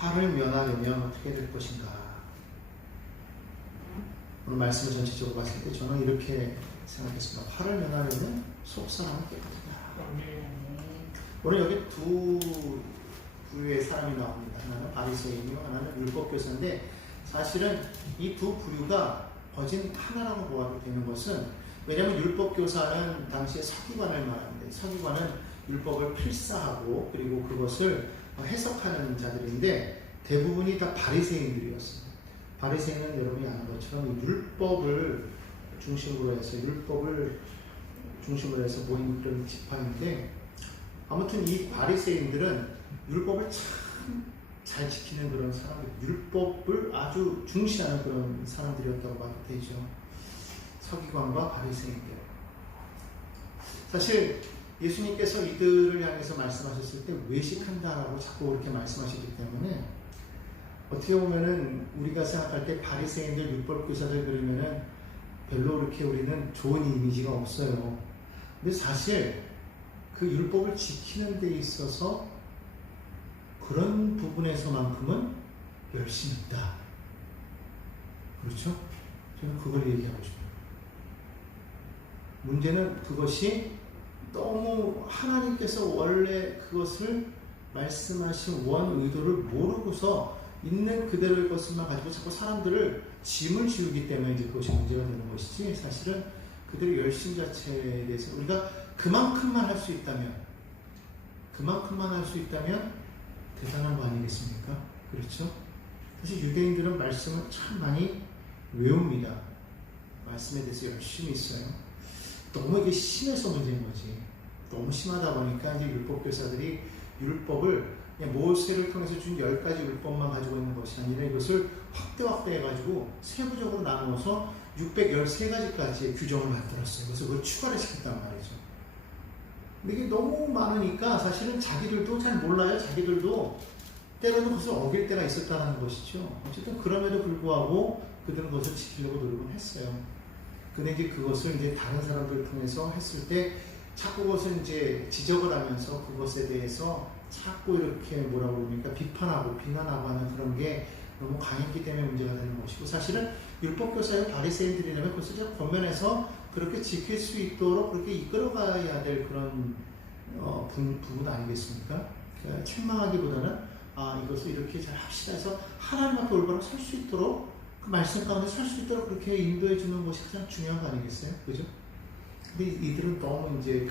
화를 면하려면 어떻게 될 것인가? 오늘 말씀을 전체적으로 봤을 때 저는 이렇게 생각했습니다. 화를 면하려면 속사람을 깨끗하다. 오늘 여기 두 부류의 사람이 나옵니다. 하나는 바리새인이요, 하나는 율법교사인데 사실은 이 두 부류가 거진 하나라고 보아도 되는 것은, 왜냐하면 율법교사는 당시에 서기관을 말합니다. 서기관은 율법을 필사하고 그리고 그것을 해석하는 자들인데 대부분이 다 바리새인들이었습니다. 바리새인은 여러분이 아는 것처럼 율법을 중심으로 해서 모인 그런 지파인데, 아무튼 이 바리새인들은 율법을 참 잘 지키는 그런 사람들, 율법을 아주 중시하는 그런 사람들이었다고 봐도 되죠. 서기관과 바리새인들. 사실 예수님께서 이들을 향해서 말씀하셨을 때 외식한다라고 자꾸 그렇게 말씀하시기 때문에 어떻게 보면은 우리가 생각할 때 바리새인들, 율법교사들 그러면은 별로 그렇게 우리는 좋은 이미지가 없어요. 근데 사실 그 율법을 지키는 데 있어서 그런 부분에서만큼은 열심히 있다. 그렇죠? 저는 그걸 얘기하고 싶어요. 문제는 그것이 너무 하나님께서 원래 그것을 말씀하신 원 의도를 모르고서 있는 그대로의 것을만 가지고 자꾸 사람들을 짐을 지우기 때문에 이제 그것이 문제가 되는 것이지, 사실은 그들의 열심 자체에 대해서 우리가 그만큼만 할 수 있다면 대단한 거 아니겠습니까? 그렇죠? 사실 유대인들은 말씀을 참 많이 외웁니다. 말씀에 대해서 열심히 있어요. 너무 이게 심해서 문제인 거지. 너무 심하다 보니까 이제 율법교사들이 율법을 그냥 모세를 통해서 준 10가지 율법만 가지고 있는 것이 아니라 이것을 확대해가지고 세부적으로 나누어서 613가지까지의 규정을 만들었어요. 그래서 그걸 추가를 시켰단 말이죠. 근데 이게 너무 많으니까 사실은 자기들도 잘 몰라요. 자기들도 때로는 그것을 어길 때가 있었다는 것이죠. 어쨌든 그럼에도 불구하고 그들은 그것을 지키려고 노력을 했어요. 근데 이제 그것을 이제 다른 사람들을 통해서 했을 때 자꾸 그것을 이제 지적을 하면서 그것에 대해서 자꾸 이렇게 뭐라고 그럽니까? 비판하고 비난하고 하는 그런 게 너무 강했기 때문에 문제가 되는 것이고, 사실은 율법교사의 바리새인들이라면 그것을 좀 권면해서 그렇게 지킬 수 있도록 그렇게 이끌어가야 될 그런 부분 아니겠습니까? 그러니까 책망하기보다는 이것을 이렇게 잘 합시다 해서 하나님 앞에 올바로 설 수 있도록, 그 말씀 가운데 설 수 있도록 그렇게 인도해 주는 것이 가장 중요한 거 아니겠어요? 그죠? 근데 이들은 너무 이제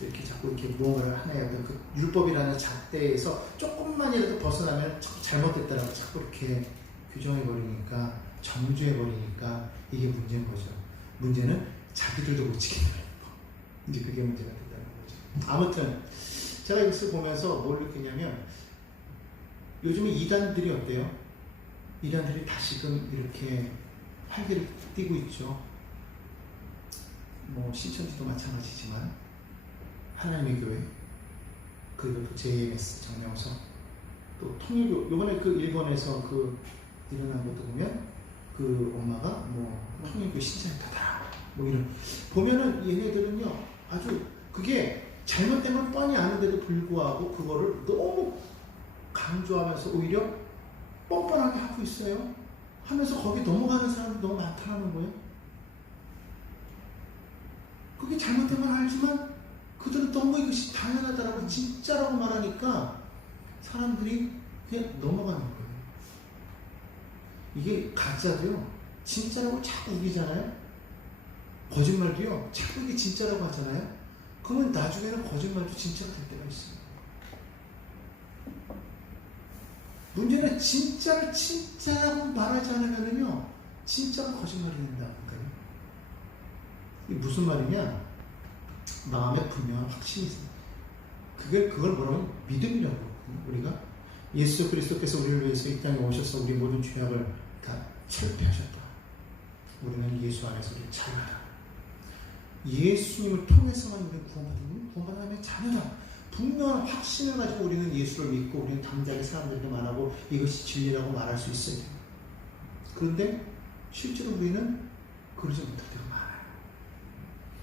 이렇게 자꾸 이렇게 무언가를 하나의 어떤 그 율법이라는 잣대에서 조금만이라도 벗어나면 잘못됐다라고 자꾸 이렇게 규정해버리니까, 정죄해버리니까 이게 문제인 거죠. 문제는 자기들도 못 지키는 거예요. 이제 그게 문제가 된다는 거죠. 아무튼 제가 이것을 보면서 뭘 느끼냐면, 요즘에 이단들이 어때요? 이단들이 다시금 이렇게 활기를 띠고 있죠. 뭐 신천지도 마찬가지지만 하나님의 교회, 그리고 또 JMS 정명서, 또 통일교, 요번에 그 일본에서 그 일어난 것도 보면 그 엄마가 뭐 통일교 신센터다 뭐 이런, 보면은 얘네들은요 아주 그게 잘못된 건 뻔히 아는데도 불구하고 그거를 너무 강조하면서 오히려 뻔뻔하게 하고 있어요. 하면서 거기 넘어가는 사람이 너무 많다는 거예요. 그게 잘못된 건 알지만 그들은 너무 이것이 당연하다라고 진짜라고 말하니까 사람들이 그냥 넘어가는 거예요. 이게 가짜도요 진짜라고 자꾸 우기잖아요. 거짓말도요 자꾸 이게 진짜라고 하잖아요. 그러면 나중에는 거짓말도 진짜가 될 때가 있어요. 문제는 진짜를 진짜라고 말하지 않으면요 진짜가 거짓말이 된다니까요. 이게 무슨 말이냐, 마음에 분명한 확신이 있습니다. 그걸 뭐라고 믿음이라고 그러거든요. 우리가 예수 그리스도께서 우리를 위해서 이 땅에 오셔서 우리 모든 죄악을 다 철폐하셨다. 우리는 예수 안에서 우리를 자유하다. 예수님을 통해서만 우리는 구원받는 하나님의 자녀다. 분명한 확신을 가지고 우리는 예수를 믿고 우리는 당장에 사람들에게 말하고 이것이 진리라고 말할 수 있어야 돼요. 그런데 실제로 우리는 그러지 못할 때가 많아요.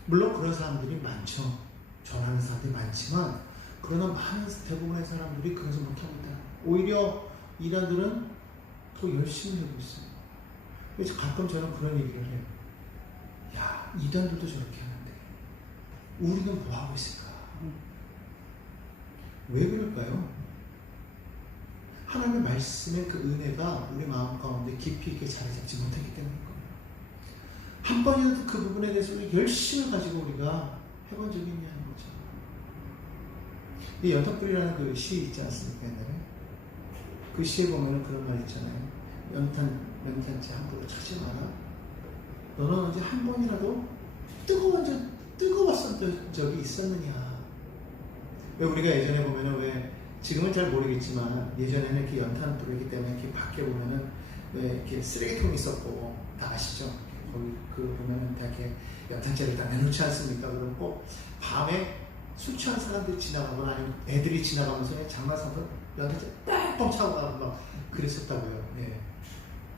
물론 그런 사람들이 많죠. 전하는 사람들이 많지만 그러나 많은 대부분의 사람들이 그러지 못하고 있다. 오히려 이단들은 더 열심히 하고 있어요. 그래서 가끔 저는 그런 얘기를 해요. 야, 이단들도 저렇게 하는데 우리는 뭐 하고 있을까? 왜 그럴까요? 하나님의 말씀의 그 은혜가 우리 마음 가운데 깊이 있게 자리 잡지 못했기 때문일 거예요. 한 번이라도 그 부분에 대해서 열심을 가지고 우리가 해본 적이 있냐는 거죠. 이 연탄불이라는 그 시 있지 않습니까? 옛날에 그 시에 보면 그런 말 있잖아요. 연탄재 함부로 차지 마라. 너는 언제 한 번이라도 뜨거웠었던 적이 있었느냐? 왜 우리가 예전에 보면은 왜 지금은 잘 모르겠지만 예전에는 이렇게 연탄불이기 때문에 이렇게 밖에 보면은 왜 이렇게 쓰레기통이 있었고 다 아시죠? 거기 그 보면은 다 이렇게 연탄재를 다 내놓지 않습니까? 그럼 꼭 밤에 술 취한 사람들이 지나가거나 아니면 애들이 지나가면서 장난 삼아서 연탄재 뻥뻥 차고 가고 막 그랬었다고요. 네.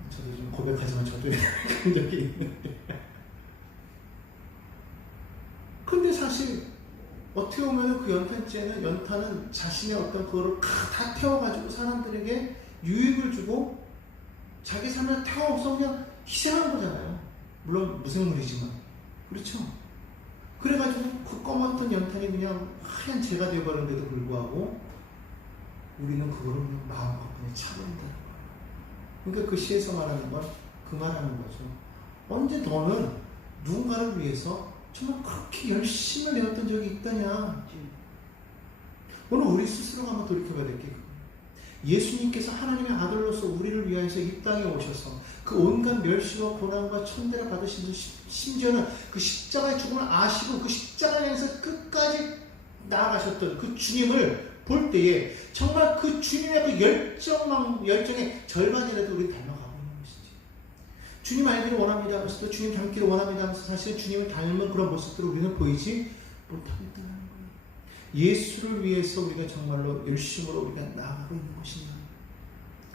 저도 좀 고백하지만 저도 그런 적이 있는데. 근데 사실 어떻게 보면 그 연탄은 자신의 어떤 그거를 다 태워가지고 사람들에게 유익을 주고 자기 삶을 태워서 그냥 희생한 거잖아요. 물론 무생물이지만. 그렇죠? 그래가지고 그 검었던 연탄이 그냥 하얀 재가 되어버렸는데도 불구하고 우리는 그거를 그냥 마음 가운데 참는다는 거예요. 그러니까 그 시에서 말하는 건 그 말하는 거죠. 언제 너는 누군가를 위해서 정말 그렇게 열심을 내었던 적이 있다냐? 오늘 우리 스스로가 한번 돌이켜봐야 될 게 그거예요. 예수님께서 하나님의 아들로서 우리를 위하여서 이 땅에 오셔서 그 온갖 멸시와 고난과 천대를 받으신 심지어는 그 십자가의 죽음을 아시고 그 십자가를 향해서 끝까지 나아가셨던 그 주님을 볼 때에 정말 그 주님의 그 열정의 절반이라도 우리 닮아가고 있는 것이지. 주님 알기를 원합니다 하면서 또 주님 닮기를 원합니다 하면서 사실 주님을 닮은 그런 모습들을 우리는 보이지 못하겠다는 거예요. 예수를 위해서 우리가 정말로 열심으로 우리가 나아가고 있는 것이냐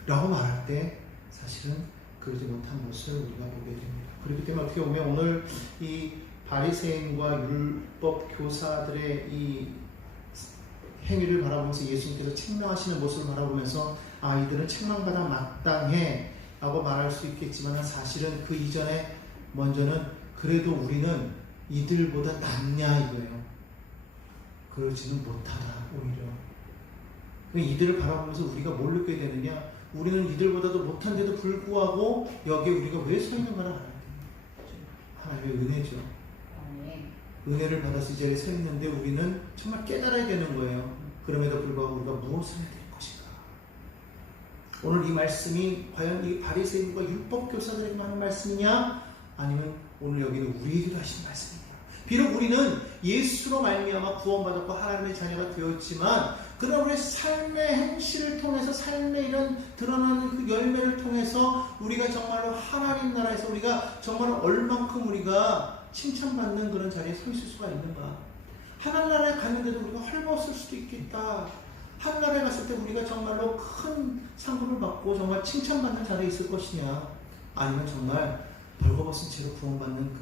라고 말할 때 사실은 그러지 못한 것을 우리가 보게 됩니다. 그렇기 때문에 어떻게 보면 오늘 이 바리새인과 율법 교사들의 이 행위를 바라보면서 예수님께서 책망하시는 모습을 바라보면서 아, 이들은 책망받아 마땅해 라고 말할 수 있겠지만 사실은 그 이전에 먼저는 그래도 우리는 이들보다 낫냐 이거예요. 그러지는 못하다 오히려. 이들을 바라보면서 우리가 뭘 느끼게 되느냐, 우리는 이들보다도 못한데도 불구하고 여기에 우리가 왜 서 있는가를 알아야 돼요. 하나님의 은혜죠. 은혜를 받아서 이 자리에 서 있는데 우리는 정말 깨달아야 되는 거예요. 그럼에도 불구하고 우리가 무엇을 해야 될 것인가. 오늘 이 말씀이 과연 이 바리새인과 율법교사들에게만 하는 말씀이냐, 아니면 오늘 여기는 우리에게도 하시는 말씀이냐. 비록 우리는 예수로 말미암아 구원받았고 하나님의 자녀가 되었지만 그러나 우리의 삶의 행실을 통해서 삶의 이런 드러나는 그 열매를 통해서 우리가 정말로 하나님 나라에서 우리가 정말로 얼만큼 우리가 칭찬받는 그런 자리에 서 있을 수가 있는가. 하늘나라에 갔는데도 우리가 헐벗을 수도 있겠다. 하늘나라에 갔을 때 우리가 정말로 큰 상급을 받고 정말 칭찬받는 자리에 있을 것이냐, 아니면 정말 벌거벗은 채로 구원받는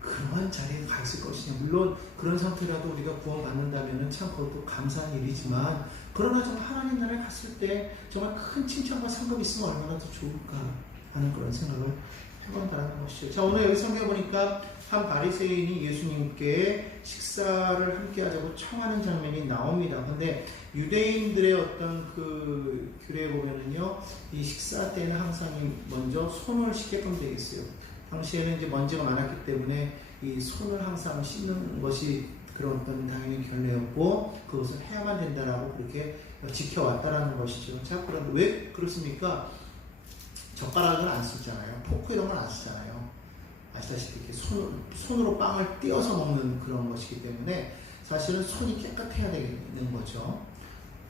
그러한 자리에 가 있을 것이냐. 물론 그런 상태라도 우리가 구원받는다면 참 그것도 감사한 일이지만, 그러나 정말 하나님 나라에 갔을 때 정말 큰 칭찬과 상급이 있으면 얼마나 더 좋을까 하는 그런 생각을 해본다는 것이죠. 자, 오늘 여기 성경에 보니까 한 바리새인이 예수님께 식사를 함께 하자고 청하는 장면이 나옵니다. 근데 유대인들의 어떤 그 규례에 보면은요, 이 식사 때는 항상 먼저 손을 씻게끔 되어 있어요. 당시에는 이제 먼지가 많았기 때문에 이 손을 항상 씻는 것이 그런 어떤 당연히 결례였고 그것을 해야만 된다라고 그렇게 지켜왔다라는 것이죠. 자, 그런데 왜 그렇습니까? 젓가락은 안 쓰잖아요. 포크 이런 건 안 쓰잖아요. 아시다시피 이렇게 손으로 빵을 띄어서 먹는 그런 것이기 때문에 사실은 손이 깨끗해야 되는 거죠.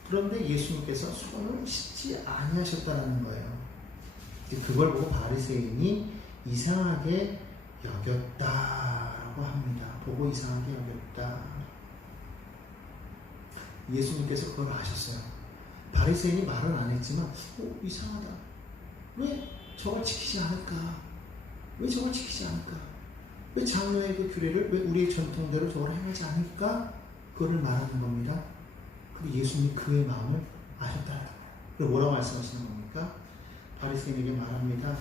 그런데 예수님께서 손을 씻지 아니하셨다는 거예요. 그걸 보고 바리새인이 이상하게 여겼다라고 합니다. 보고 이상하게 여겼다. 예수님께서 그걸 아셨어요. 바리새인이 말은 안 했지만 이상하다. 왜 저걸 지키지 않을까? 왜 저걸 지키지 않을까? 왜 장로의 그 규례를, 왜 우리의 전통대로 저걸 행하지 않을까? 그거를 말하는 겁니다. 그리고 예수님이 그의 마음을 아셨다는 거예요. 그리고 뭐라고 말씀하시는 겁니까? 바리새인에게 말합니다.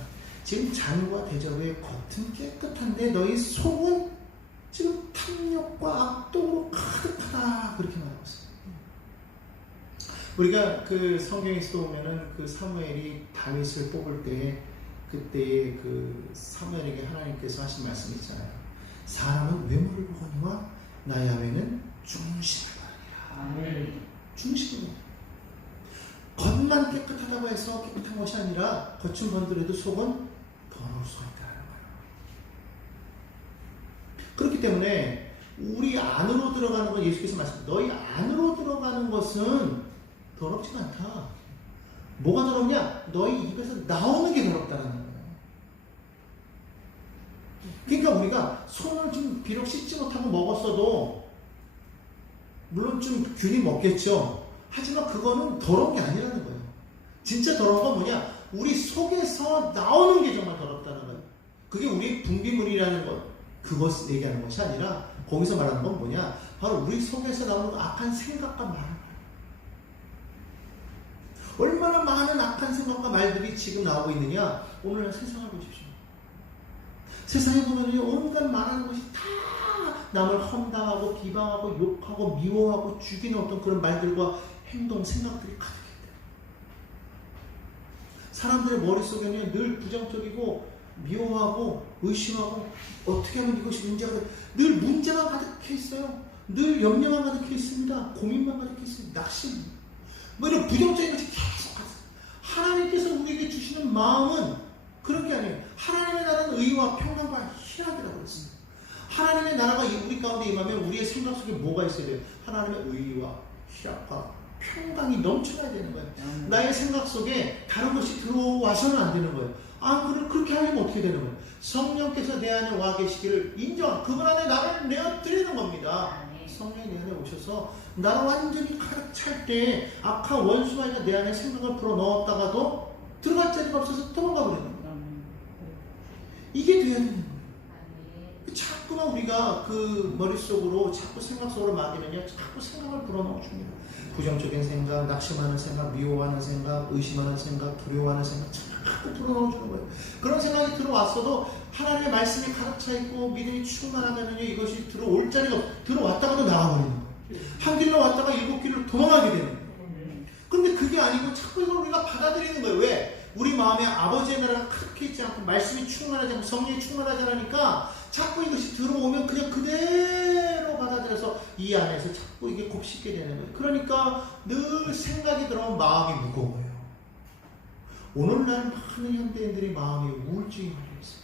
지금 잔과 대접의 겉은 깨끗한데 너희 속은 지금 탐욕과 악독으로 가득하다. 그렇게 말하고 있어요. 우리가 그 성경에서도 보면은 그 사무엘이 다윗을 뽑을 때에 그때의 그 사무엘에게 하나님께서 하신 말씀이 있잖아요. 사람은 외모를 보거니와 나 야훼는 중심을 바라니라. 중심을 겉만 깨끗하다고 해서 깨끗한 것이 아니라 겉은 건드려도 속은 더러울 수가 있다는 거예요. 그렇기 때문에 우리 안으로 들어가는 건 예수께서 말씀하셨어요. 너희 안으로 들어가는 것은 더럽지가 않다. 뭐가 더럽냐? 너희 입에서 나오는 게 더럽다는 거예요. 그러니까 우리가 손을 좀 비록 씻지 못하고 먹었어도 물론 좀 균이 먹겠죠. 하지만 그거는 더러운 게 아니라는 거예요. 진짜 더러운 건 뭐냐? 우리 속에서 나오는 게 정말 더럽다는 거예요. 그게 우리 분비물이라는 것, 그것 얘기하는 것이 아니라 거기서 말하는 건 뭐냐? 바로 우리 속에서 나오는 악한 생각과 말. 얼마나 많은 악한 생각과 말들이 지금 나오고 있느냐? 오늘날 세상을 보십시오. 세상에 보면 온갖 말하는 것이 다 남을 험담하고 비방하고 욕하고 미워하고 죽이는 어떤 그런 말들과 행동, 생각들이 가득했대요. 사람들의 머릿속에는 늘 부정적이고 미워하고 의심하고 어떻게 하면 이것이 문제가 늘 문제가 가득해 있어요. 늘 염려만 가득해 있습니다. 고민만 가득해 있습니다. 낙심. 뭐 이런 부정적인 것이 계속 가득해. 하나님께서 우리에게 주시는 마음은 그런 게 아니에요. 하나님의 나라는 의와 평강과 희락이라고 그랬습니다. 하나님의 나라가 우리 가운데 임하면 우리의 생각 속에 뭐가 있어야 돼요? 하나님의 의와 희락과 평강이 넘쳐나야 되는 거예요. 나의 생각 속에 다른 것이 들어와서는 안 되는 거예요. 그렇게 하면 어떻게 되는 거예요? 성령께서 내 안에 와 계시기를 인정, 그분 안에 나를 내어드리는 겁니다. 성령이 내 안에 오셔서 나를 완전히 가득 찰 때 악한 원수가 아니라 내 안에 생각을 불어 넣었다가도 들어갈 자리가 없어서 도망가 버리는 거예요. 이게 돼야 되는 거예요. 자꾸만 우리가 그 머릿속으로 자꾸 생각 속으로 막이면요, 자꾸 생각을 불어넣어 줍니다. 부정적인 생각, 낙심하는 생각, 미워하는 생각, 의심하는 생각, 두려워하는 생각 자꾸 불어넣어 주는 거예요. 그런 생각이 들어왔어도 하나님의 말씀이 가득 차 있고 믿음이 충만하면요, 이것이 들어올 자리가 들어왔다가도 나와버리는 거예요. 한 길로 왔다가 7길로 도망가게 되는 거예요. 근데 그게 아니고 자꾸 이걸 우리가 받아들이는 거예요. 왜? 우리 마음에 아버지의 나라가 가득해 있지 않고 말씀이 충만하지 않고 성령이 충만하지 않으니까 자꾸 이것이 들어오면 그냥 그대로 받아들여서 이 안에서 자꾸 이게 곱씹게 되는 거예요. 그러니까 늘 생각이 들어오면 마음이 무거워요. 오늘날 많은 현대인들이 마음이 우울증이 걸려 있어요.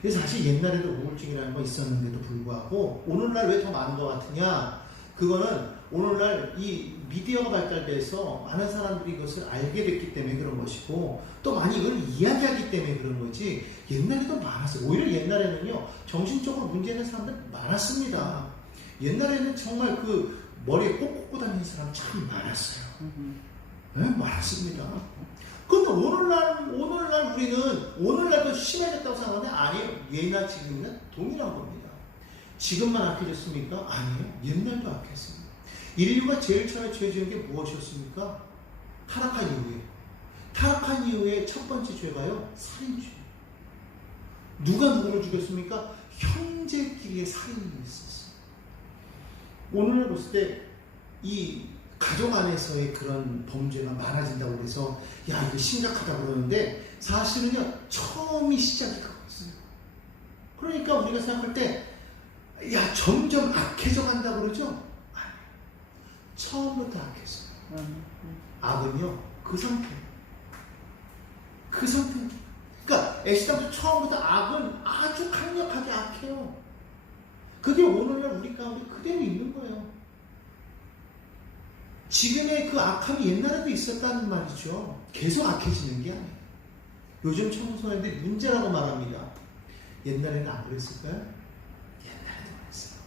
그래서 사실 옛날에도 우울증이라는 거 있었는데도 불구하고 오늘날 왜 더 많은 것 같으냐? 그거는 오늘날 이 미디어가 발달돼서 많은 사람들이 이것을 알게 됐기 때문에 그런 것이고 또 많이 이걸 이야기하기 때문에 그런 거지 옛날에도 많았어요. 오히려 옛날에는요 정신적으로 문제 있는 사람들 많았습니다. 옛날에는 정말 그 머리에 꼭 꽂고 다니는 사람 참 많았어요. 네, 많았습니다. 근데 오늘날 우리는 오늘날도 심해졌다고 생각하는데 아니에요. 예나 지금이나 동일한 겁니다. 지금만 악해졌습니까? 아니에요. 옛날도 악했습니다. 인류가 제일 처음에 죄 지은 게 무엇이었습니까? 타락한 이후에 첫 번째 죄가요, 살인죄. 누가 누구를 죽였습니까? 형제끼리의 살인이 있었어요. 오늘 봤을 때 이 가족 안에서의 그런 범죄가 많아진다고 해서 야 이거 심각하다고 그러는데 사실은요 처음이 시작이 그거였어요. 그러니까 우리가 생각할 때 야 점점 악해져 간다고 그러죠? 아니, 처음부터 악했어요. 악은요 그 상태. 그러니까 애시당초 처음부터 악은 아주 강력하게 악해요. 그게 오늘날 우리 가운데 그대로 있는 거예요. 지금의 그 악함이 옛날에도 있었다는 말이죠. 계속 악해지는 게 아니에요. 요즘 청소년들이 문제라고 말합니다. 옛날에는 안 그랬을까요? 옛날에도 그랬어요.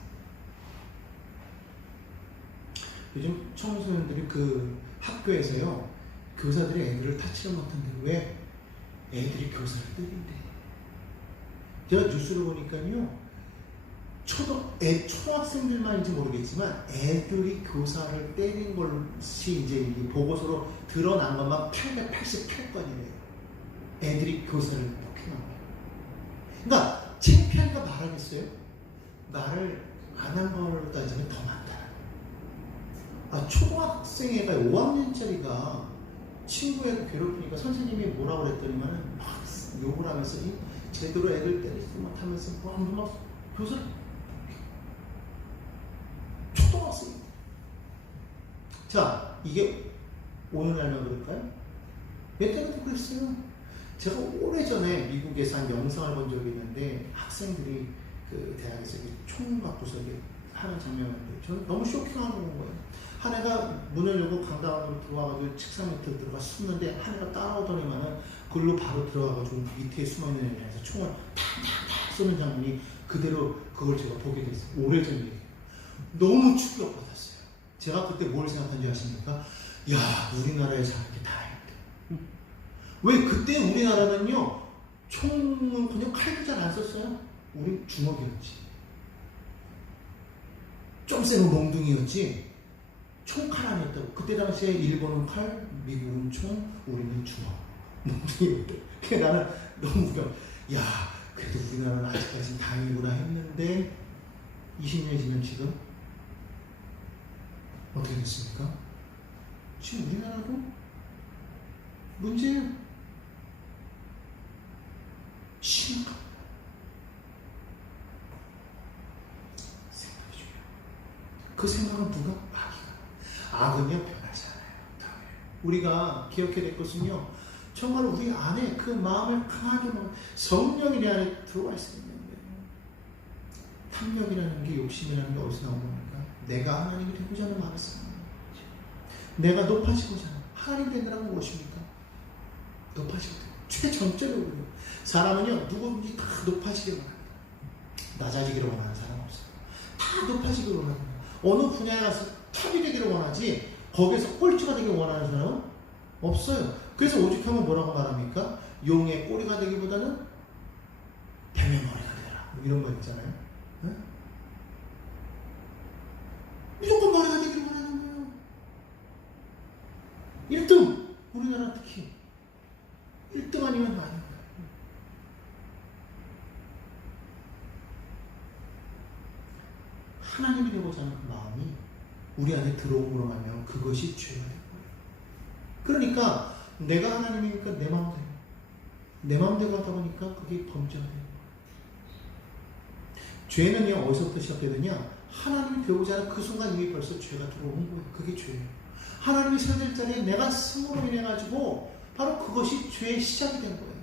요즘 청소년들이 그 학교에서요, 교사들이 애들을 타치를 못한데 왜 애들이 교사를 때린대. 제가 뉴스를 보니까요, 초등학생들만인지 모르겠지만 애들이 교사를 때린 것이 이제 이 보고서로 드러난 것만 888건이래요. 애들이 교사를 폭행한 거예요. 그러니까 창피하니까 말하겠어요? 말을 안 한 걸로 따지면 더 많다. 초등학생 애가 5학년짜리가 친구애가 괴롭히니까 선생님이 뭐라고 그랬더니만 막 욕을 하면서 제대로 애들 때리지 못하면서 막 교사를 초등학생. 자, 이게 오늘날만 그럴까요? 몇 때부터 그랬어요? 제가 오래전에 미국에서 한 영상을 본 적이 있는데 학생들이 그 대학에서 총 갖고서 하는 장면인데 저는 너무 쇼킹하고 온 거예요. 한 애가 문을 열고 강당 안으로 들어와가지고 책상 밑에 들어가 숨는데 한 애가 따라오더니만은 글로 바로 들어가가지고 밑에 숨어있는 애에서 총을 탁탁탁 쏘는 장면이 그대로 그걸 제가 보게 됐어요. 오래전 얘기예요. 너무 충격받았어요. 제가 그때 뭘 생각한지 아십니까? 야, 우리나라에 저렇게 다 했대. 왜 그때 우리나라는요 총은 그냥 칼도 잘 안 썼어요. 우리 주먹이었지. 좀 센 몽둥이였지. 총칼 아니었다고. 그때 당시에 일본은 칼, 미국은 총, 우리는 주먹. 몽둥이였대. 그게 나는 너무 웃겨. 야, 그래도 우리나라는 아직까지 다행이구나 했는데 20년이 지난 지금 어떻게 됐습니까? 지금 우리나라도 문제예요. 심각합니다. 생각이 중요해요. 그 생각은 누가? 악은요 변하지 않아요. 우리가 기억해야 될 것은요, 정말 우리 안에 그 마음을 강하게 먹는 성령이 내 안에 들어와 있습니다. 탐욕이라는 게, 욕심이라는 게 어디서 나오는 겁니까? 내가 하나님이 되고자 하는 마음이 있습니다. 내가 높아지고자 하는, 하나님 되느라고 무엇입니까? 높아지고 최전적으로요. 사람은요 누구든지 다 높아지기를 원합니다. 낮아지기를 원하는 사람 없어요. 다 높아지기를 원합니다. 어느 분야에 가서 탑이 되기를 원하지 거기에서 꼴찌가 되기를 원하는 사람은 없어요. 그래서 오죽하면 뭐라고 말합니까? 용의 꼬리가 되기보다는 뱀의 머리가 되라, 이런 거 있잖아요. 네? 무조건 머리가 되기를 원하는 거예요. 1등, 우리나라 특히 1등 아니면 아닌 거예요. 하나님이 되고자 하는 그 마음이 우리 안에 들어옴으로 말하면 그것이 죄가 되는 거예요. 그러니까 내가 하나님이니까 내 마음대로, 내 마음대로 하다 보니까 그게 범죄가 되는 거예요. 죄는요 어디서부터 시작되느냐? 하나님이 되고자 하는 그 순간 이미 벌써 죄가 들어오는 거예요. 그게 죄예요. 하나님이 세워질 자리에 내가 승으로 인해가지고 바로 그것이 죄의 시작이 된 거예요.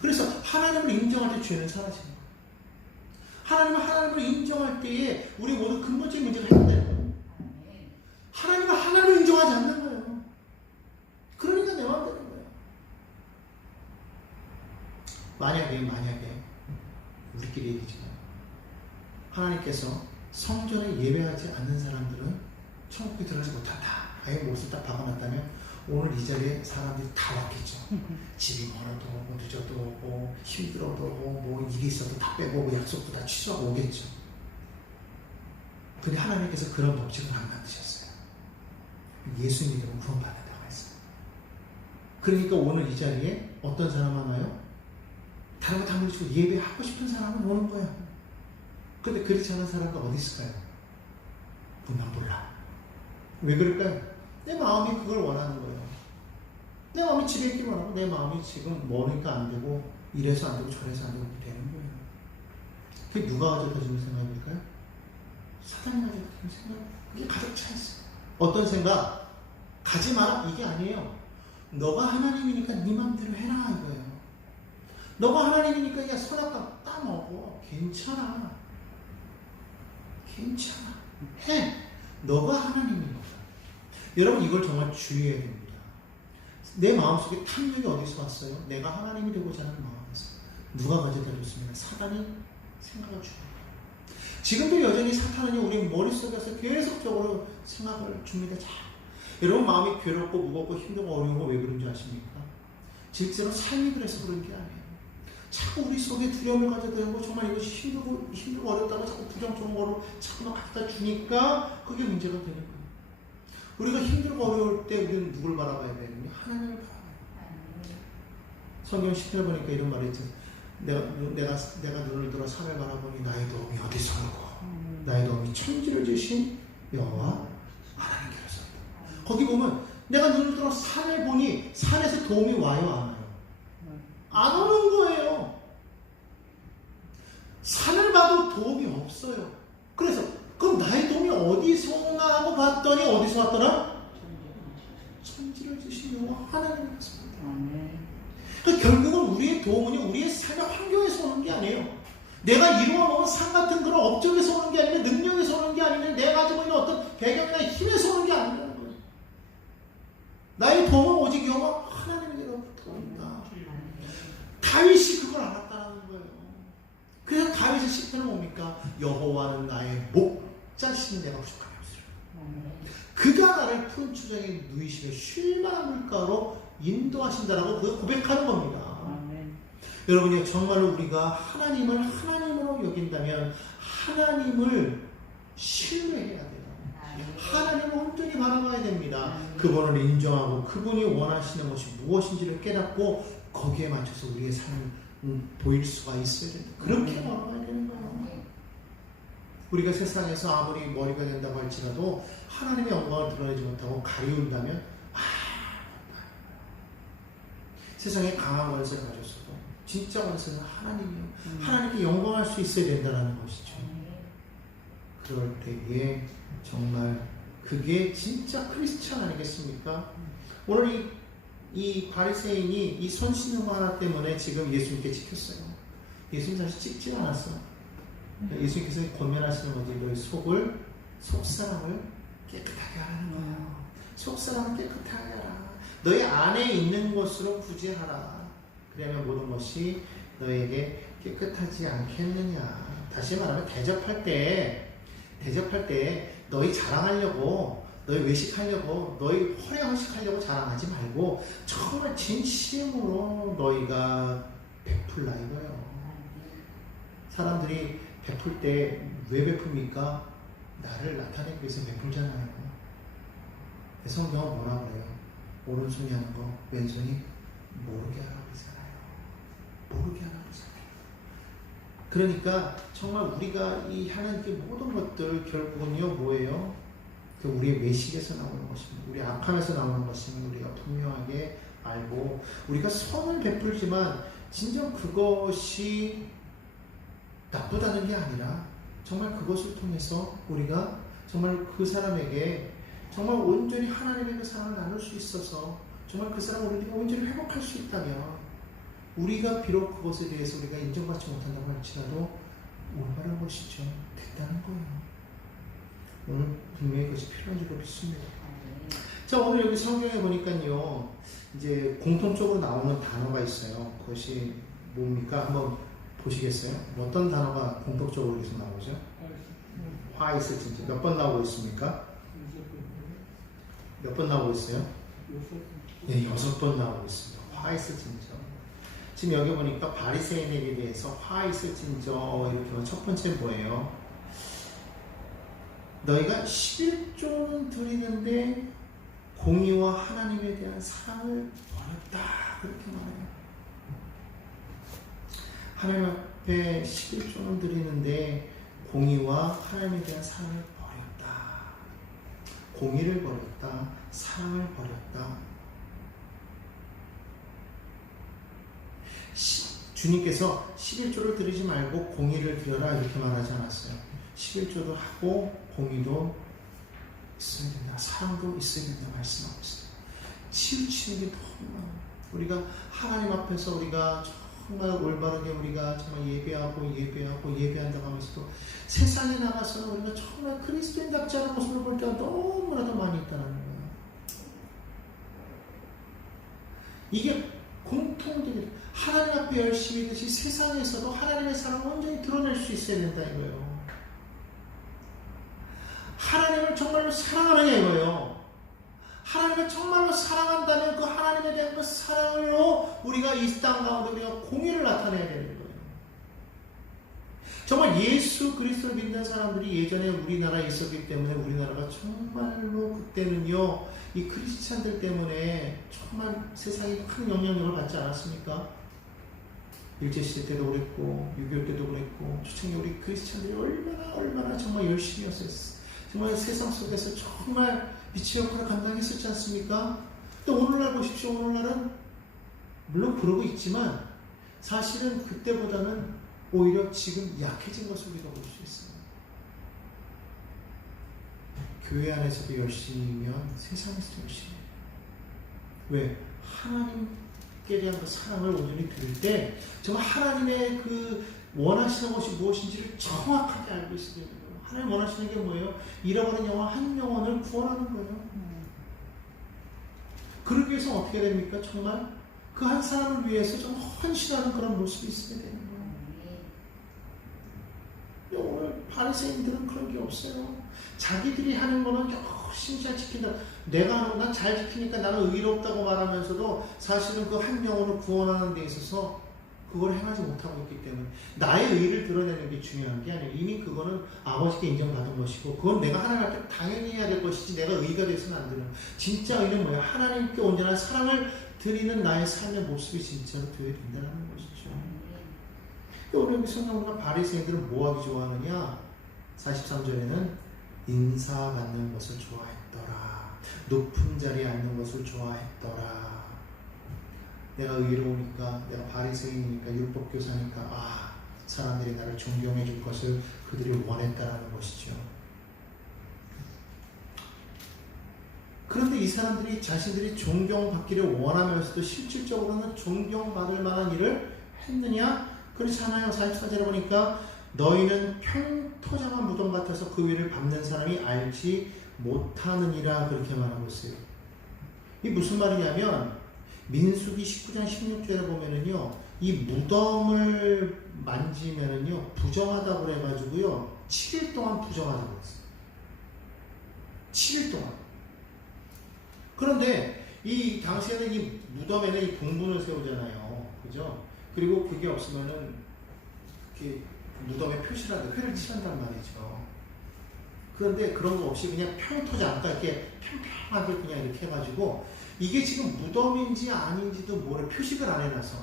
그래서 하나님을 인정할 때 죄는 사라지는 거예요. 하나님을 인정할 때에 우리 모두 근본적인 문제가 해결되는 거예요. 하나님을 하나님을 인정하지 않는 거예요. 그러니까 내 마음대로 되는 거예요. 만약에 우리끼리 얘기지만 하나님께서 성전에 예배하지 않는 사람들은 천국에 들어가지 못한다, 아예 못을 딱 박아놨다면 오늘 이 자리에 사람들이 다 왔겠죠. 집이 멀어도 오고 늦어도 오고 힘들어도 오고 뭐 일이 있어도 다 빼고 오고 약속도 다 취소하고 오겠죠. 근데 하나님께서 그런 법칙을 안 만드셨어요. 예수 믿으면 구원받는다고 했어요. 그러니까 오늘 이 자리에 어떤 사람 하나요? 다른 거 다 물리치고 예배하고 싶은 사람은 오는 거예요. 근데 그렇지 않은 사람과 어디 있을까요? 분명 몰라. 왜 그럴까요? 내 마음이 그걸 원하는 거예요. 내 마음이 집에 있기만 하고 내 마음이 지금 뭐니까 안 되고 이래서 안 되고 저래서 안 되고 되는 거예요. 그게 누가 가져다 주는 생각일까요? 사단이 가져다 주는 생각. 그게 가득 차 있어요. 어떤 생각? 가지 마라, 이게 아니에요. 너가 하나님이니까 네 맘대로 해라, 이거예요. 너가 하나님이니까 야 선악과 따먹어. 괜찮아. 해. 너가 하나님이니까. 여러분 이걸 정말 주의해야 됩니다. 내 마음속에 탐욕이 어디서 왔어요? 내가 하나님이 되고자 하는 마음에서. 누가 가져다 줬으면 사단이 생각을 주는 거예요. 지금도 여전히 사탄은 우리 머릿속에서 계속적으로 생각을 줍니다. 여러분 마음이 괴롭고 무겁고 힘들고 어려운 거 왜 그런지 아십니까? 실제로 삶이 그래서 그런 게 아니에요. 자꾸 우리 속에 두려움을 가져다고 정말 이것이 힘들고 어렵다고 자꾸 부정적인 거로 자꾸 막 갖다 주니까 그게 문제가 되는 거예요. 우리가 힘들고 어려울 때 우리는 누굴 바라봐야 되느냐? 하나님을 바라봐야 돼요. 성경 10절 보니까 이런 말이 있죠. 내가 눈을 들어 산을 바라보니 나의 도움이 어디서 오고 나의 도움이 천지를 지으신 여호와 하나님께로서. 거기 보면 내가 눈을 들어 산을 보니 산에서 도움이 와요, 안 와요? 안 오는 거예요. 산을 봐도 도움이 없어요. 그래서 그럼 나의 도움이 어디서 오나 하고 봤더니 어디서 왔더라? 천지를 지으신 여호와 하나님께로서. 그러니까 결국은 우리의 도움은 우리의 삶의 환경에서 오는 게 아니에요. 내가 이루어놓은 산 같은 그런 업적에서 오는 게 아니라 능력에서 오는 게 아니라 내가 가지고 있는 어떤 배경이나 힘에서 오는 게 아니라는 거예요. 나의 도움은 오직 여호와 하나님에게로부터 온다. 다윗이 그걸 알았다는 거예요. 그래서 다윗의 시편은 뭡니까? 여호와는 나의 목자신 내가 부족함이 없으리라. 그가 나를 푸른 추장에 누이시며 쉴만한 물가로 인도하신다라고 그걸 고백하는 겁니다. 여러분이 정말로 우리가 하나님을 하나님으로 여긴다면 하나님을 신뢰해야 돼요. 하나님을 온전히 바라봐야 됩니다. 그분을 인정하고 그분이 원하시는 것이 무엇인지를 깨닫고 거기에 맞춰서 우리의 삶을 보일 수가 있어야 된다. 그렇게 바라봐야 되는 거예요. 우리가 세상에서 아무리 머리가 된다고 할지라도 하나님의 영광을 드러내지 못하고 가리운다면 세상에 강한 권세를 가졌어도 진짜 권세는 하나님이에요. 하나님께 영광할 수 있어야 된다는 것이죠. 그럴 때에 정말 그게 진짜 크리스찬 아니겠습니까? 오늘 이 바리새인이 이 선신형 하나 때문에 지금 예수님께 찍혔어요. 예수님 사실 찍지 않았어. 예수님께서 권면하시는 거지. 너희 속사람을 깨끗하게 하라는 거예요. 속사람을 깨끗하게 하라. 너희 안에 있는 것으로 구제하라. 그러면 모든 것이 너에게 깨끗하지 않겠느냐. 다시 말하면 대접할 때 너희 자랑하려고, 너희 외식하려고, 너희 허례허식하려고 자랑하지 말고 정말 진심으로 너희가 베풀라 이거예요. 사람들이 베풀 때 왜 베풉니까? 나를 나타내기 위해서 베풀잖아요. 성경은 뭐라 그래요? 오른손이 하는 거 왼손이 모르게 하라고 그러잖아요. 모르게 하라고 그러잖아요. 그러니까 정말 우리가 이 하는 그 모든 것들 결국은요 뭐예요? 그 우리의 외식에서 나오는 것입니다. 우리 악함에서 나오는 것임을 우리가 분명하게 알고 우리가 선을 베풀지만 진정 그것이 나쁘다는 게 아니라 정말 그것을 통해서 우리가 정말 그 사람에게 정말 온전히 하나님의 그 사랑을 나눌 수 있어서 정말 그 사람을 우리가 온전히 회복할 수 있다면 우리가 비록 그것에 대해서 우리가 인정받지 못한다고 할지라도 올바른 것이죠. 됐다는 거예요. 오늘 분명히 그것이 필요한 줄로 믿습니다. 자, 오늘 여기 성경에 보니까요 이제 공통적으로 나오는 단어가 있어요. 그것이 뭡니까? 한번 보시겠어요? 어떤 단어가 공통적으로 계속 나오죠? 화이트 진짜 몇 번 나오고 있습니까? 몇 번 나오고 있어요? 네, 6번 나오고 있습니다. 화이트 진저. 지금 여기 보니까 바리새인에게 대해서 화이트 진저 이렇게 첫 번째 뭐예요? 너희가 11조는 드리는데 공의와 하나님에 대한 사랑을 버렸다. 그렇게 말해요. 하나님 앞에 11조는 드리는데 공의와 하나님에 대한 사랑을 버렸다. 공의를 버렸다. 사랑을 버렸다. 주님께서 11조를 드리지 말고 공의를 드려라 이렇게 말하지 않았어요. 11조도 하고 공의도 있어야 된다. 사랑도 있어야 된다 말씀하고 있어요. 치우치는 게 너무 많아요. 우리가 하나님 앞에서 우리가 정말 올바르게 우리가 정말 예배한다고 하면서도 세상에 나가서는 우리가 정말 그리스도인답지 않은 모습을 볼 때가 너무나도 많이 있다는 거예요. 이게 공통적인 하나님 앞에 열심히 듯이 세상에서도 하나님의 사랑을 온전히 드러낼 수 있어야 된다 이거예요. 하나님을 정말로 사랑하느냐 이거예요. 하나님을 정말로 사랑한다면 그 하나님 하나님에 대한 그 사랑으로 우리가 이 땅 가운데 우리가 공의를 나타내야 되는 거예요. 정말 예수 그리스도를 믿는 사람들이 예전에 우리나라에 있었기 때문에 우리나라가 정말로 그때는요, 이 크리스찬들 때문에 정말 세상에 큰 영향력을 받지 않았습니까? 일제시대 때도 그랬고 6.25 때도 그랬고 초창기 우리 크리스찬들이 얼마나 정말 열심히 했었어요. 정말 세상 속에서 정말 빛의 역할을 감당했었지 않습니까? 또 오늘날 보십시오. 오늘날은 물론 그러고 있지만 사실은 그때보다는 오히려 지금 약해진 것을 우리가 볼 수 있습니다. 교회 안에서도 열심히면 세상에서도 열심히 해요. 왜? 하나님께 대한 그 사랑을 온전히 들을 때 정말 하나님의 그 원하시는 것이 무엇인지를 정확하게 알고 있어야 되는 거예요. 하나님 원하시는 게 뭐예요? 잃어버린 영혼 한 영혼을 구원하는 거예요. 그러기 위해서 어떻게 됩니까? 정말 그 한 사람을 위해서 좀 헌신하는 그런 모습이 있어야 되는 거예요. 오늘 바리새인들은 그런 게 없어요. 자기들이 하는 거는 열심히 잘 지킨다. 내가 하는 건 잘 지키니까 나는 의롭다고 말하면서도 사실은 그 한 영혼을 구원하는 데 있어서 그걸 행하지 못하고 있기 때문에 나의 의를 드러내는 게 중요한 게 아니에요. 이미 그거는 아버지께 인정받은 것이고 그건 내가 하나님 앞에 당연히 해야 될 것이지 내가 의가 돼서는 안 되는 거예요. 진짜 의는 뭐예요? 하나님께 온전한 사랑을 드리는 나의 삶의 모습이 진짜로 되어야 된다는 것이죠. 오늘 성경과 바리새인들은 뭐하기 좋아하느냐? 43절에는 인사받는 것을 좋아했더라. 높은 자리에 앉는 것을 좋아했더라. 내가 의로우니까, 내가 바리새인이니까, 율법교사니까 사람들이 나를 존경해 줄 것을 그들이 원했다라는 것이죠. 그런데 이 사람들이 자신들이 존경받기를 원하면서도 실질적으로는 존경받을 만한 일을 했느냐? 그렇지 않아요. 44절에 보니까 너희는 평토장한 무덤 같아서 그 위를 밟는 사람이 알지 못하느니라 그렇게 말하고 있어요. 이게 무슨 말이냐면 민수기 19장 16절에 보면은요, 이 무덤을 만지면은요 부정하다고 그래가지고요 7일 동안 부정하다고 했어요. 7일 동안. 그런데 이 당시에는 이 무덤에는 이 봉분을 세우잖아요. 그죠? 그리고 그게 없으면은 이렇게 무덤에 표시라도 회를 칠한단 말이죠. 그런데 그런 거 없이 그냥 평토장, 그러니까 이렇게 평평하게 그냥 이렇게 해가지고 이게 지금 무덤인지 아닌지도 뭐래 표식을 안 해놔서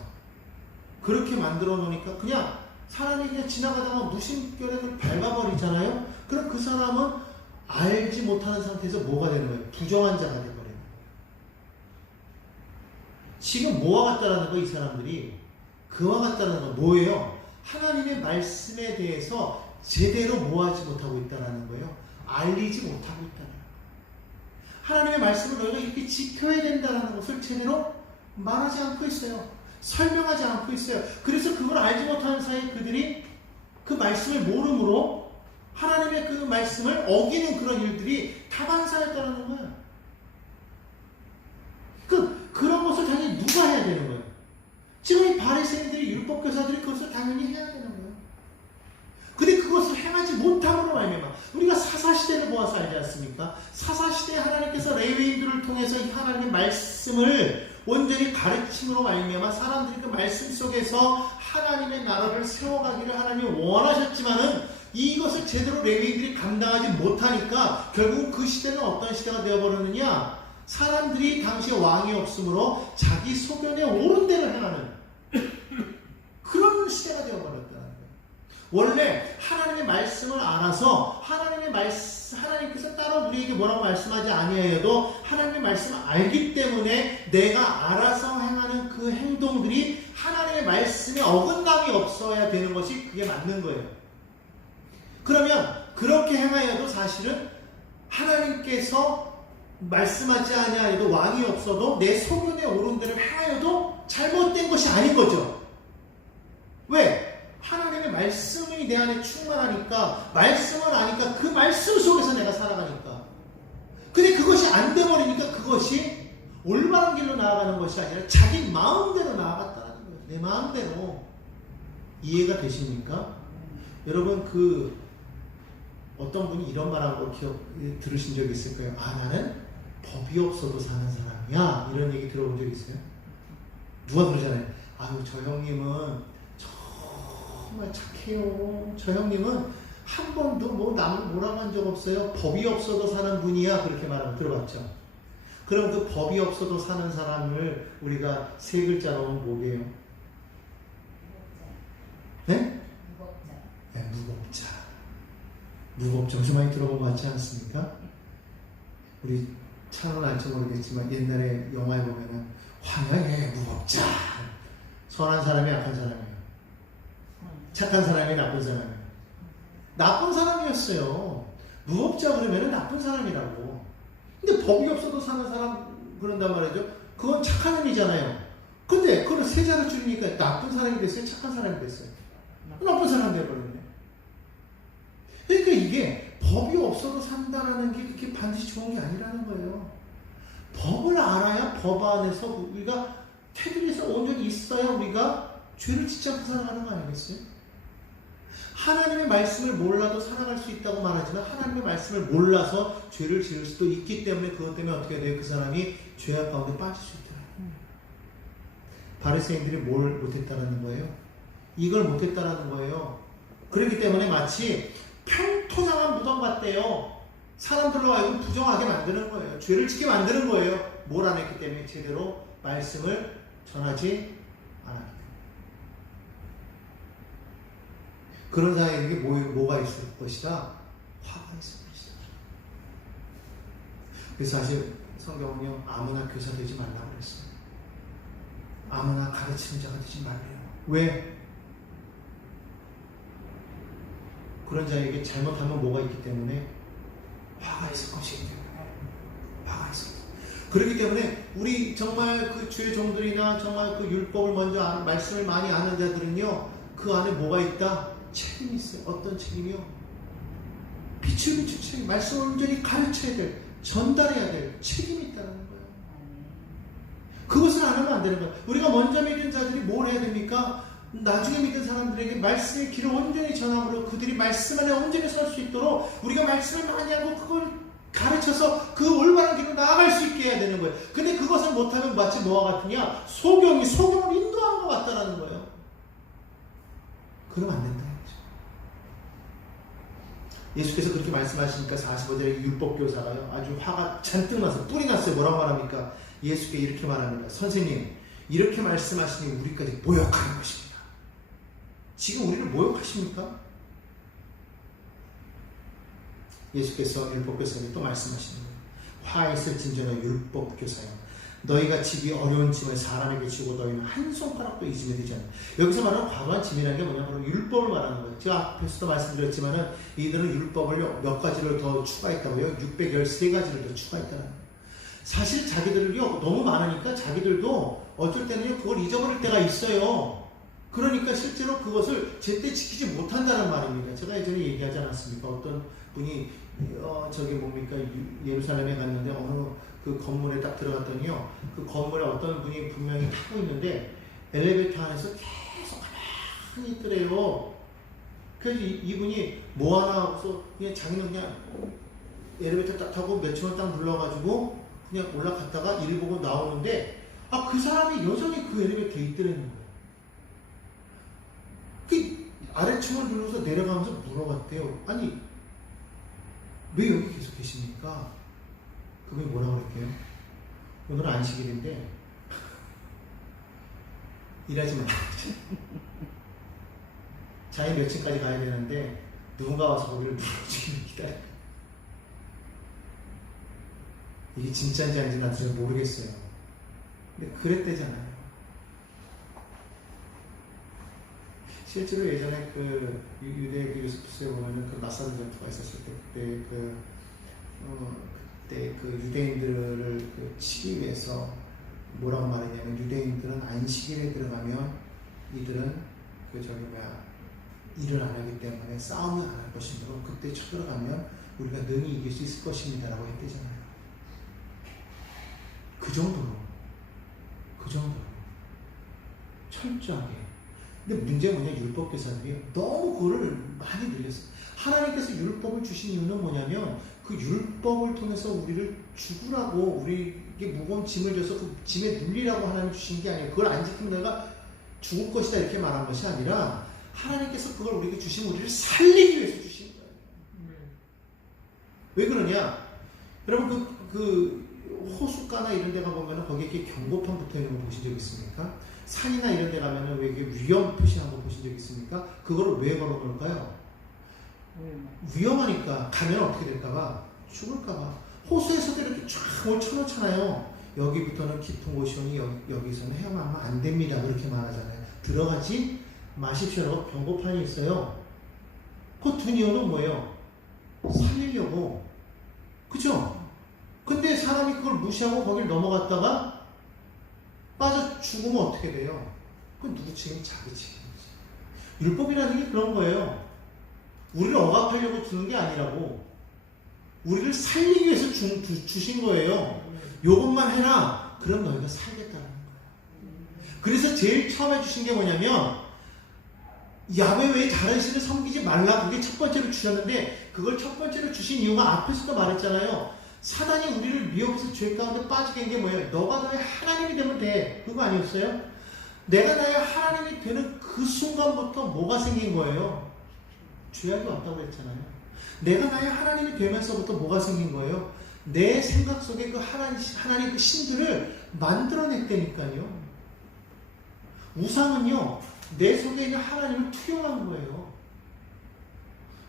그렇게 만들어 놓으니까 그냥 사람이 그냥 지나가다가 무심결에 밟아버리잖아요. 그럼 그 사람은 알지 못하는 상태에서 뭐가 되는 거예요? 부정한 자가 되버려요. 지금 뭐와 같다라는 거, 이 사람들이 그와 같다는 건 뭐예요? 하나님의 말씀에 대해서 제대로 뭐하지 못하고 있다는 거예요. 알리지 못하고 있다는 거예요. 하나님의 말씀을 너희가 이렇게 지켜야 된다는 것을 제대로 말하지 않고 있어요. 설명하지 않고 있어요. 그래서 그걸 알지 못하는 사이에 그들이 그 말씀을 모름으로 하나님의 그 말씀을 어기는 그런 일들이 다반사였다는 거예요. 그런 것을 당연히 누가 해야 되는 거예요? 지금 이 바리새인들이 율법교사들이 그것을 당연히 해야 되는 거예요. 근데 그것을 행하지 못함으로 말미암아 우리가 사사시대를 보아서 알지 않습니까? 사사시대에 하나님께서 레위인들을 통해서 이 하나님의 말씀을 온전히 가르침으로 말미암아 사람들이 그 말씀 속에서 하나님의 나라를 세워가기를 하나님이 원하셨지만은 이것을 제대로 레위인들이 감당하지 못하니까 결국 그 시대는 어떤 시대가 되어버렸느냐? 사람들이 당시에 왕이 없으므로 자기 소견에 옳은 대로 행하는 그런 시대가 되어버렸다는 거예요. 원래 하나님의 말씀을 알아서 하나님께서 따로 우리에게 뭐라고 말씀하지 아니하여도 하나님의 말씀을 알기 때문에 내가 알아서 행하는 그 행동들이 하나님의 말씀에 어긋남이 없어야 되는 것이 그게 맞는 거예요. 그러면 그렇게 행하여도 사실은 하나님께서 말씀하지 아니하여도 왕이 없어도 내 소견에 옳은 대로 행하여도 잘못된 것이 아닌 거죠. 왜? 하나님의 말씀이 내 안에 충만하니까 말씀을 아니까 그 말씀 속에서 내가 살아가니까. 근데 그것이 안 돼버리니까 그것이 올바른 길로 나아가는 것이 아니라 자기 마음대로 나아갔다는 거예요. 내 마음대로. 이해가 되십니까? 여러분 어떤 분이 이런 말하고 들으신 적 있을 거예요. 나는 법이 없어도 사는 사람이야. 사람이야. 이런 얘기 들어본 적 있어요? 누가 그러잖아요. 아유, 저 형님은 정말 착해요. 저 형님은 한 번도 뭐 남을 뭐라고 한 적 없어요. 법이 없어도 사는 분이야. 그렇게 말하면 들어봤죠? 그럼 그 법이 없어도 사는 사람을 우리가 세 글자로 하면 뭐게요? 네? 무법자. 네, 무법자. 무법자. 무슨 많이 들어본 것 같지 않습니까? 우리 차는 알지 모르겠지만 옛날에 영화에 보면은 황야의 무법자. 선한 사람이 악한 사람이에요. 착한 사람이 나쁜 사람이에요. 나쁜 사람이었어요. 무법자 그러면은 나쁜 사람이라고. 근데 법이 없어도 사는 사람 그런단 말이죠. 그건 착한 의미잖아요. 근데 그걸 세 자로 줄이니까 나쁜 사람이 됐어요? 착한 사람이 됐어요? 나쁜 사람 돼버렸네. 그러니까 이게 법이 없어도 산다라는 게 그렇게 반드시 좋은 게 아니라는 거예요. 법을 알아야 법 안에서 우리가 테두리에서 온전히 있어야 우리가 죄를 짓지 않고 살아가는 거 아니겠어요? 하나님의 말씀을 몰라도 살아갈 수 있다고 말하지만 하나님의 말씀을 몰라서 죄를 지을 수도 있기 때문에 그것 때문에 어떻게 돼요? 그 사람이 죄악 가운데 빠질 수 있더라고요. 바리새인들이 뭘 못했다라는 거예요? 이걸 못했다라는 거예요. 그렇기 때문에 마치 평토장한 무덤 같대요. 사람들로 하여금 부정하게 만드는 거예요. 죄를 짓게 만드는 거예요. 뭘 안 했기 때문에 제대로 말씀을 전하지 않았기 때문에. 그런 사람에게 뭐가 있을 것이다? 화가 있을 것이다. 그래서 사실 성경은요, 아무나 교사 되지 말라고 그랬어요. 아무나 가르치는 자가 되지 말래요. 왜? 그런 자에게 잘못하면 뭐가 있기 때문에 화가 있을 것이기 때문에. 화가 있을 것이기 때문에. 그렇기 때문에 우리 정말 그 주의 종들이나 정말 그 율법을 먼저 아는, 말씀을 많이 아는 자들은요, 그 안에 뭐가 있다? 책임이 있어요. 어떤 책임이요? 비추 책임. 말씀을 온전히 가르쳐야 될, 전달해야 될 책임이 있다는 거예요. 그것을 안 하면 안 되는 거예요. 우리가 먼저 믿은 자들이 뭘 해야 됩니까? 나중에 믿은 사람들에게 말씀의 길을 온전히 전함으로 그들이 말씀 안에 온전히 설 수 있도록 우리가 말씀을 많이 하고 그걸 가르쳐서 그 올바른 길로 나아갈 수 있게 해야 되는 거예요. 근데 그것을 못하면 마치 뭐와 같으냐? 소경을 인도하는 것 같다는 거예요. 그러면 안 된다. 예수께서 그렇게 말씀하시니까 45절에 율법교사가요, 아주 화가 잔뜩 나서 뿔이 났어요. 뭐라고 말합니까? 예수께 이렇게 말합니다. 선생님, 이렇게 말씀하시니 우리까지 모욕하는 것입니다. 지금 우리를 모욕하십니까? 예수께서 율법교사에게 또 말씀하시는 거예요. 화 있을 진전의 율법교사여, 너희가 지기 어려운 짐을 사람에게 주고 너희는 한 손가락도 이 짐이 되지 않아. 여기서 말하는 과도한 짐이라는 게 뭐냐? 바로 율법을 말하는 거예요. 제가 앞에서도 말씀드렸지만은 이들은 율법을 몇 가지를 더 추가했다고요. 613가지를 더 추가했다는 거예요. 사실 자기들을요, 너무 많으니까 자기들도 어쩔 때는 그걸 잊어버릴 때가 있어요. 그러니까 실제로 그것을 제때 지키지 못한다는 말입니다. 제가 예전에 얘기하지 않았습니까? 어떤 분이 예루살렘에 갔는데 어느 그 건물에 딱 들어갔더니요, 그 건물에 어떤 분이 분명히 타고 있는데 엘리베이터 안에서 계속 가만히 있더래요. 그래서 이분이 뭐 하나 하고서 그냥 자기는 그냥 엘리베이터 딱 타고 몇 층을 딱 눌러가지고 그냥 올라갔다가 일 보고 나오는데, 그 사람이 여전히 그 엘리베이터에 있더라는 거예요. 그 아래층을 눌러서 내려가면서 물어봤대요. 아니, 왜 여기 계속 계십니까? 그분이 뭐라고 그럴게요? 오늘은 안식일인데 일하지 말라고 그러죠. 자기 몇 층까지 가야 되는데 누군가 와서 거기를 물어주기를 기다려요. 이게 진짜인지 아닌지 나도 잘 모르겠어요. 근데 그랬대잖아요. 실제로 예전에 그 유대 그 요세푸스에 보면은 그 마사드 전투가 있었을 때 그때 그 유대인들을 치기 위해서 뭐라고 말했냐면, 유대인들은 안식일에 들어가면 이들은 일을 안 하기 때문에 싸움을 안 할 것이므로 그때 쳐들어가면 우리가 능히 이길 수 있을 것입니다라고 했대잖아요. 그 정도로 철저하게. 근데 문제가 뭐냐, 율법교사들이 너무 그거를 많이 늘렸어요. 하나님께서 율법을 주신 이유는 뭐냐면 그 율법을 통해서 우리를 죽으라고 우리에게 무거운 짐을 져서 그 짐에 눌리라고 하나님 주신 게 아니에요. 그걸 안 지키면 내가 죽을 것이다 이렇게 말한 것이 아니라 하나님께서 그걸 우리에게 주신 우리를 살리기 위해서 주신 거예요. 왜 그러냐? 여러분 그 호숫가나 이런 데 가보면 거기에 이렇게 경고판 붙어 있는 거 보신 적 있습니까? 산이나 이런 데 가면은 왜 이게 위험 표시한 거 보신 적 있습니까? 그거를 왜 걸어 놓을까요? 위험하니까 가면 어떻게 될까봐, 죽을까봐. 호수에서도 이렇게 쫙 쳐놓잖아요. 여기부터는 깊은 곳이오니 여기서는 헤엄하면 안 됩니다. 그렇게 말하잖아요. 들어가지 마십시오라고 경고판이 있어요. 그 둔 이유는 뭐예요? 살리려고. 그죠? 근데 사람이 그걸 무시하고 거길 넘어갔다가 빠져 죽으면 어떻게 돼요? 그건 누구 책임? 자기 책임이지. 율법이라는 게 그런 거예요. 우리를 억압하려고 주는 게 아니라고, 우리를 살리기 위해서 주신 거예요. 요것만 해라. 그럼 너희가 살겠다는 거예요. 그래서 제일 처음에 주신 게 뭐냐면 야훼 외에 다른 신을 섬기지 말라. 그게 첫 번째로 주셨는데, 그걸 첫 번째로 주신 이유가 앞에서도 말했잖아요. 사단이 우리를 미혹해서 죄 가운데 빠지게 한 게 뭐예요? 너가 나의 하나님이 되면 돼. 그거 아니었어요? 내가 나의 하나님이 되는 그 순간부터 뭐가 생긴 거예요? 죄악이 왔다고 했잖아요. 내가 나의 하나님이 되면서부터 뭐가 생긴 거예요? 내 생각 속에 그 하나님 그 신들을 만들어냈다니까요. 우상은요, 내 속에 있는 하나님을 투영한 거예요.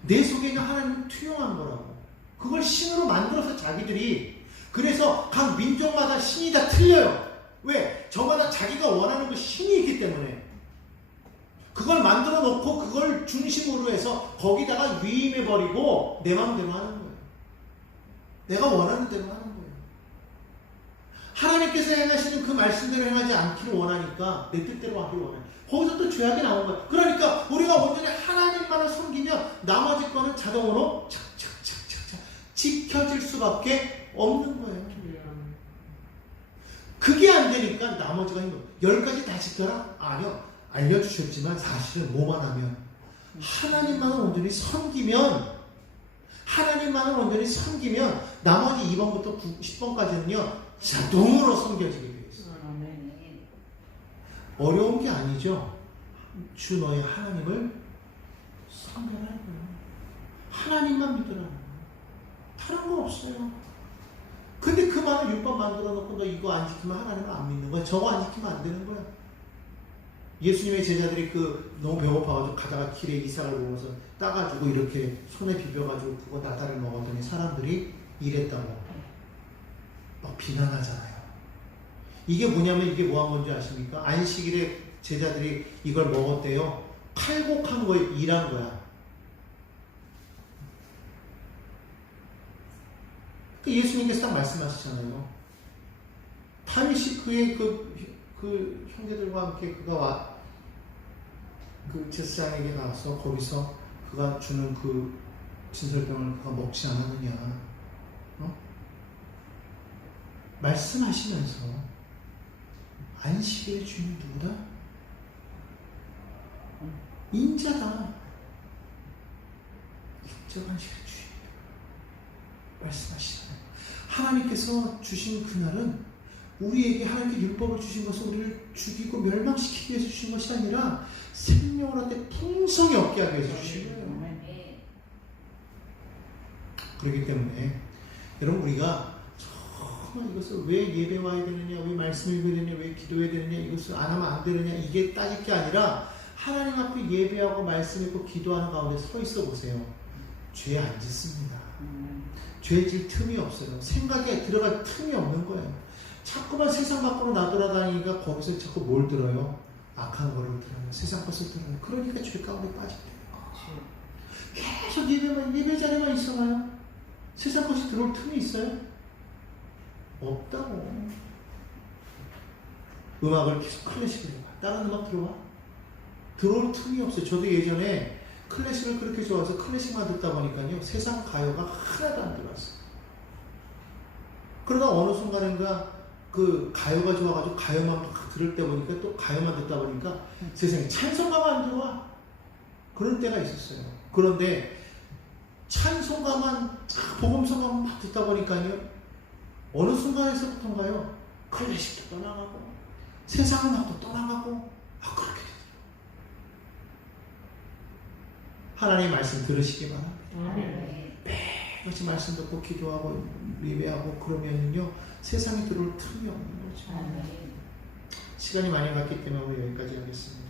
내 속에 있는 하나님을 투영한 거라고. 그걸 신으로 만들어서 자기들이, 그래서 각 민족마다 신이 다 틀려요. 왜? 저마다 자기가 원하는 그 신이 있기 때문에. 그걸 만들어 놓고 그걸 중심으로 해서 거기다가 위임해버리고 내 마음대로 하는 거예요. 내가 원하는 대로 하는 거예요. 하나님께서 행하시는 그 말씀대로 행하지 않기를 원하니까 내 뜻대로 하기를 원해요. 거기서 또 죄악이 나온 거예요. 그러니까 우리가 온전히 하나님만을 섬기면 나머지 거는 자동으로 착착착착착 지켜질 수밖에 없는 거예요. 그게 안 되니까 나머지가 힘들어. 10가지 다 지켜라? 아니요. 알려주셨지만 사실은 뭐만 하면, 하나님만을 온전히 섬기면, 하나님만을 온전히 섬기면 나머지 2번부터 10번까지는요 자동으로 섬겨지게 되어 있어요. 어려운 게 아니죠. 주 너의 하나님을 섬겨라는 거예요. 하나님만 믿으라는 거예요. 다른 거 없어요. 근데 그 말을 6번 만들어 놓고 너 이거 안 지키면 하나님을 안 믿는 거야. 저거 안 지키면 안 되는 거야. 예수님의 제자들이 너무 배고파가지고 가다가 길에 이삭을 보면서 따가지고 이렇게 손에 비벼가지고 그거 나다를 먹었더니 사람들이 이랬다고 막 비난하잖아요. 이게 뭐냐면, 이게 뭐 한 건지 아십니까? 안식일에 제자들이 이걸 먹었대요. 칼국한 거에 일한 거야. 예수님께서 딱 말씀하시잖아요. 다윗이 그의 그 형제들과 함께 그가 그 제사장에게 나와서 거기서 그가 주는 그 진설병을 그가 먹지 않았느냐, 말씀하시면서 안식일의 주인이 누구다? 인자다. 육적 안식일의 주인이다 말씀하시잖아요. 하나님께서 주신 그날은 우리에게 하나님께 율법을 주신 것은 우리를 죽이고 멸망시키기 위해서 주신 것이 아니라 생명을 얻되 풍성히 얻게 하기 위해서 주신 거예요. 그렇기 때문에 여러분, 우리가 정말 이것을 왜 예배 와야 되느냐, 왜 말씀 읽어야 되느냐, 왜 기도해야 되느냐, 이것을 안 하면 안 되느냐, 이게 따질 게 아니라 하나님 앞에 예배하고 말씀 읽고 기도하는 가운데 서 있어 보세요. 죄 안 짓습니다. 죄 질 틈이 없어요. 생각에 들어갈 틈이 없는 거예요. 자꾸만 세상 밖으로 나돌아다니니까 거기서 자꾸 뭘 들어요? 악한 거를 들어요. 세상 것을 들어요. 그러니까 죄 가운데 빠지게 돼요. 계속 예배 자리만 있어봐요. 세상 것이 들어올 틈이 있어요? 없다고. 음악을 계속 클래식을 해봐. 다른 음악 들어봐. 들어올 틈이 없어요. 저도 예전에 클래식을 그렇게 좋아해서 클래식만 듣다 보니까요, 세상 가요가 하나도 안 들어왔어요. 그러다 어느 순간인가 그 가요가 좋아가지고 가요만 막 들을 때 보니까 또 가요만 듣다 보니까 세상에 찬송가가 안 들어와. 그런 때가 있었어요. 그런데 찬송가만 복음성가만 막 듣다 보니까요, 어느 순간에서부터인가요? 클래식도 떠나가고 세상 음악도 떠나가고 그렇게 돼요. 하나님 말씀 들으시기 바랍니다. 매일같이 말씀 듣고 기도하고 예배하고 그러면요 세상에 들어올 틈이 없는 거죠. 시간이 많이 갔기 때문에 오늘 여기까지 하겠습니다.